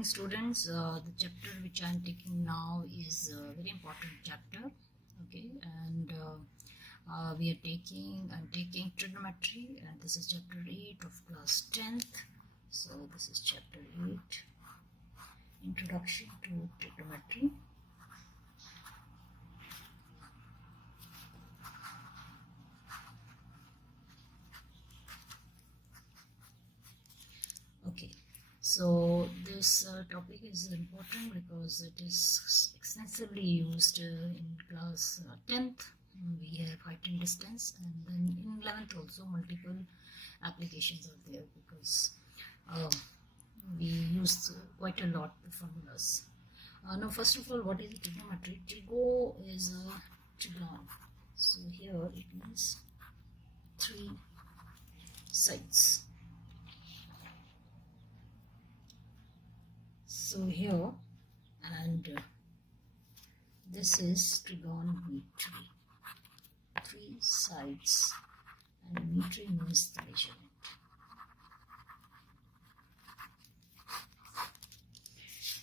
morning, students. The chapter which I am taking now is a very important chapter. Okay, and I'm taking trigonometry, and this is chapter 8 of class 10th. So this is chapter 8, Introduction to Trigonometry. Okay, so this topic is important because it is extensively used in class 10th. We have height and distance, and then in 11th also multiple applications are there because we use quite a lot the formulas. Now first of all, what is trigonometry? Trigo is a trigon. So here it means three sides. So here, and this is trigonometry, three sides, and metry means the measurement.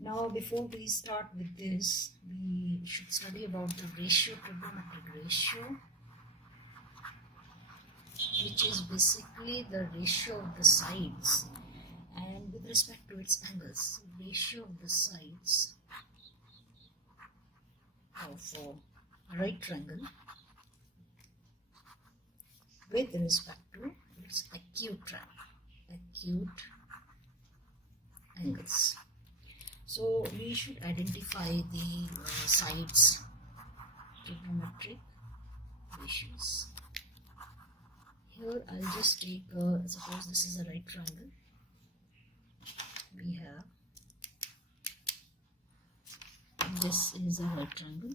Now before we start with this, we should study about the ratio, trigonometric ratio, which is basically the ratio of the sides and with respect to its angles. Ratio of the sides of a right triangle with respect to its acute angles. So we should identify the sides trigonometric ratios. Here I'll just take, suppose this is a right triangle. We have, this is a right triangle,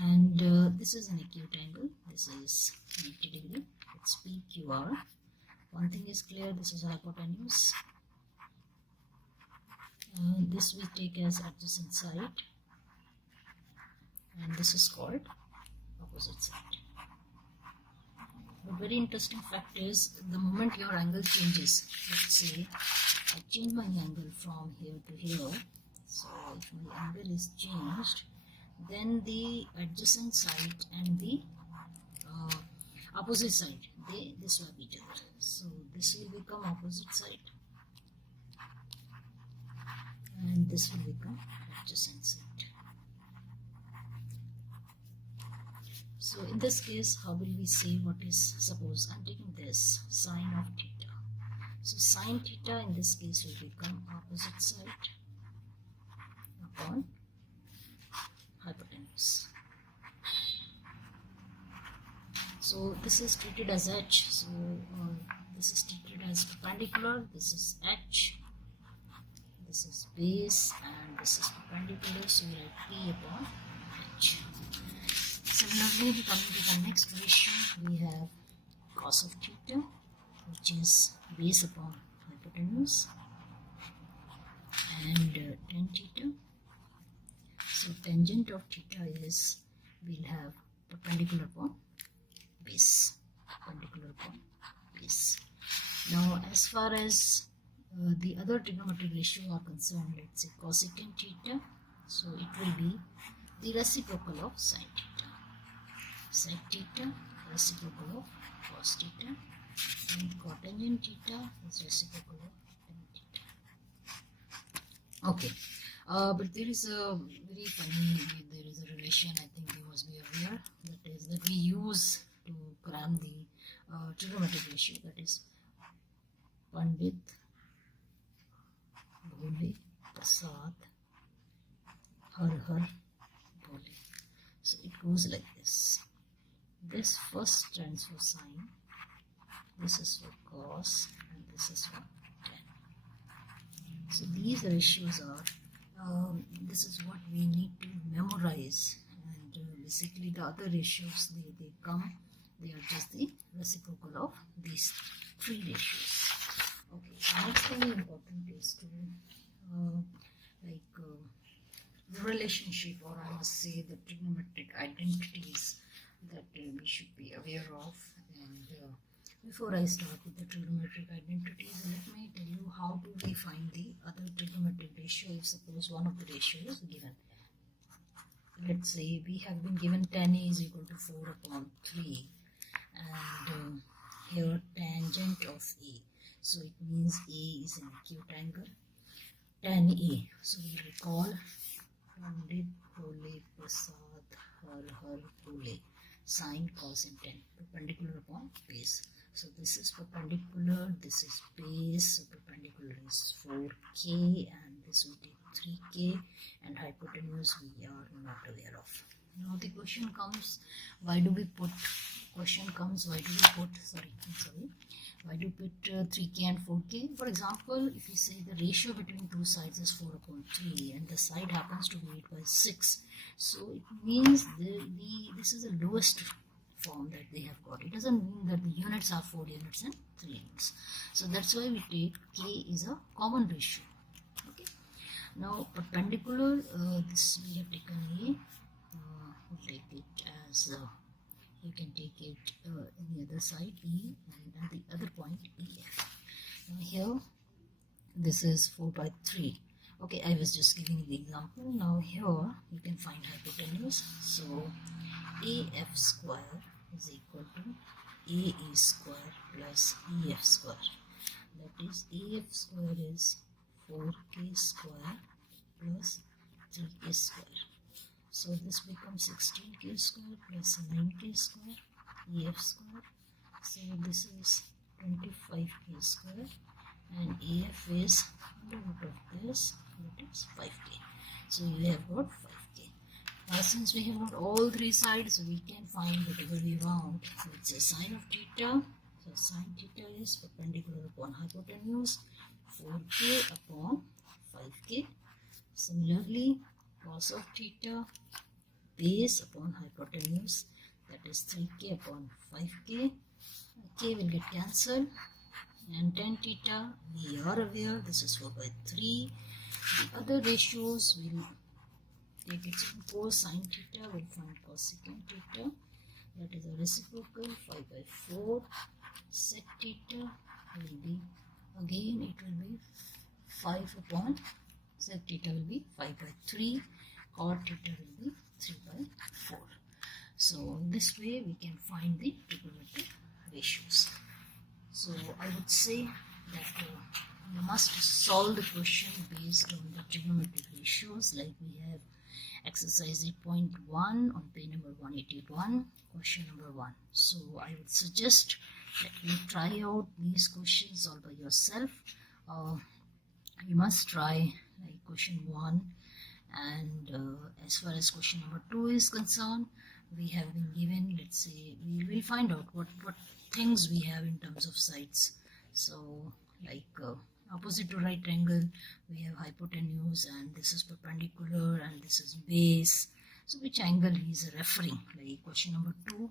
and this is an acute angle. This is 90 degree. It's PQR. One thing is clear, this is hypotenuse. This we take as adjacent side, and this is called opposite side. But very interesting fact is, the moment your angle changes, let's say I change my angle from here to here. So if my angle is changed, then the adjacent side and the opposite side, they swap each other. So this will become opposite side, and this will become adjacent side. So in this case, how will we say what is, suppose I'm taking this sine of theta. So sine theta in this case will become opposite side upon hypotenuse. So this is treated as h. So this is treated as perpendicular. This is h. This is base, and this is perpendicular. So we write p upon h. Similarly, coming to the next ratio, we have cos of theta, which is base upon hypotenuse, and tan theta. So tangent of theta is, we'll have perpendicular upon base, Now as far as the other trigonometric ratio are concerned, let's say cosecant theta, so it will be the reciprocal of sine theta. Sec theta, reciprocal of cos theta, and cotangent theta is reciprocal of tan theta. Okay, but there is a very funny, there is a relation I think you must be aware, that is that we use to cram the trigonometric ratio, that is Pandit Bhole Prasad Har Har Bhole. So it goes like this. This first stands for sine, this is for cos, and this is for tan. So these ratios are, this is what we need to memorize, and basically the other ratios, they come, they are just the reciprocal of these three ratios. Okay, the next thing important is to the relationship, or I must say the trigonometric identities that we should be aware of, and Before I start with the trigonometric identities, let me tell you how do we find the other trigonometric ratio if suppose one of the ratio is given. Let's say we have been given tan A is equal to 4 upon 3 and here tangent of A. So it means A is an acute angle. Tan A. So we recall Pandit Bole Prasad Har Bole. Sine, cos and tan. Perpendicular upon base. So this is perpendicular, this is base, so perpendicular is 4k and this will take 3k and hypotenuse we are not aware of. Now the question comes, why do we put 3k and 4k? For example, if you say the ratio between two sides is 4 upon 3 and the side happens to be 8 by 6, so it means this is the lowest form that they have got. It doesn't mean that the units are 4 units and 3 units. So that's why we take k is a common ratio. Okay. Now perpendicular, this we have taken A. We'll take it as you can take it any other side E and at the other point EF. Now here this is 4 by 3. Okay, I was just giving you the example. Now here you can find hypotenuse. So AF square is equal to AE square plus EF square. That is AF square is 4k square plus 3k square. So this becomes 16k square plus 9k square EF square. So this is 25k square and AF is under root of this, that is 5k. So you have got 5k. Now since we have got all three sides, we can find whatever we want. So it's a sine of theta. So sine theta is perpendicular upon hypotenuse 4k upon 5k. Similarly, cos of theta base upon hypotenuse, that is 3k upon 5k. K will get cancelled. And tan theta, we are aware this is 4 by 3. The other ratios will take its own course. Sine theta will find cosecant theta, that is a reciprocal 5 by 4. Sec theta will be, again it will be 5 upon, sec theta will be 5 by 3. Cot theta will be 3 by 4. So this way we can find the trigonometric ratios. So I would say that you must solve the question based on the trigonometric ratios, like we have exercise 8.1 on page number 181, question number 1. So I would suggest that you try out these questions all by yourself. You must try like question 1, and as far as question number 2 is concerned, we have been given, let's say, we will find out what things we have in terms of sides. So like opposite to right angle, we have hypotenuse and this is perpendicular and this is base. So which angle he is referring? Like question number 2,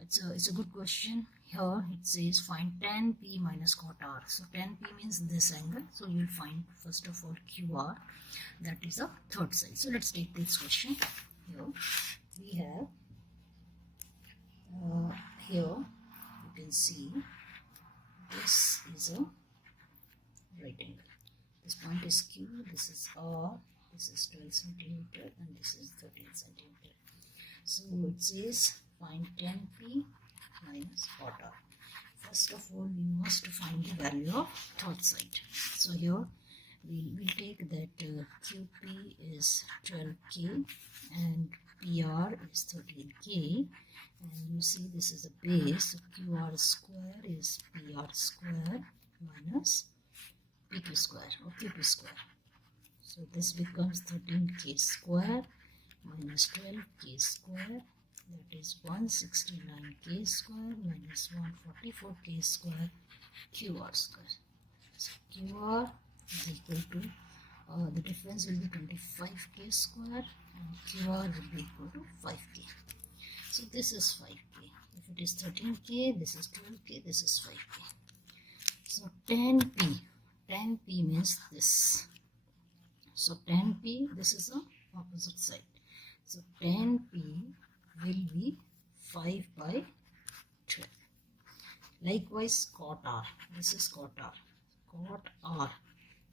it's a good question. Here it says find tan P minus cot R. So tan P means this angle. So you will find first of all QR, that is a third side. So let's take this question. Here we have here you can see this is a right angle. This point is Q, this is R, this is 12 centimeter and this is 13 centimeter. So it says find tan P minus cot R. First of all, we must find the value of third side. So here we'll take that QP is 12k and PR is 13k, and you see this is a base, so QR square is PR square minus PQ square or QP square. So this becomes 13k square minus 12k square, that is 169k square minus 144k square QR square. So QR is equal to, the difference will be 25k square and QR will be equal to 5k. So this is 5k. If it is 13k, this is 12k, this is 5k. So tan P means this. So tan P, this is the opposite side. So tan P will be 5 by 12. Likewise, cot r. This is cot r. Cot r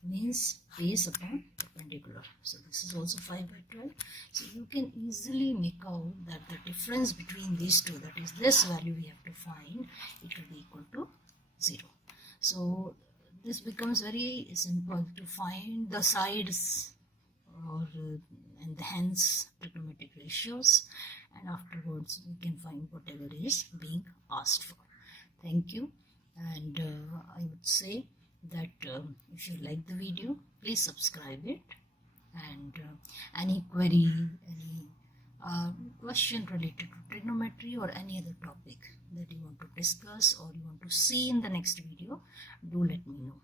means base upon perpendicular. So this is also 5 by 12. So you can easily make out that the difference between these two, that is this value we have to find, it will be equal to 0. So this becomes very simple to find the sides and hence trigonometric ratios, and afterwards we can find whatever is being asked for. Thank you, and I would say that if you like the video, please subscribe it, and any query, any question related to trigonometry or any other topic that you want to discuss or you want to see in the next video, do let me know.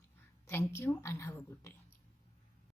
Thank you and have a good day.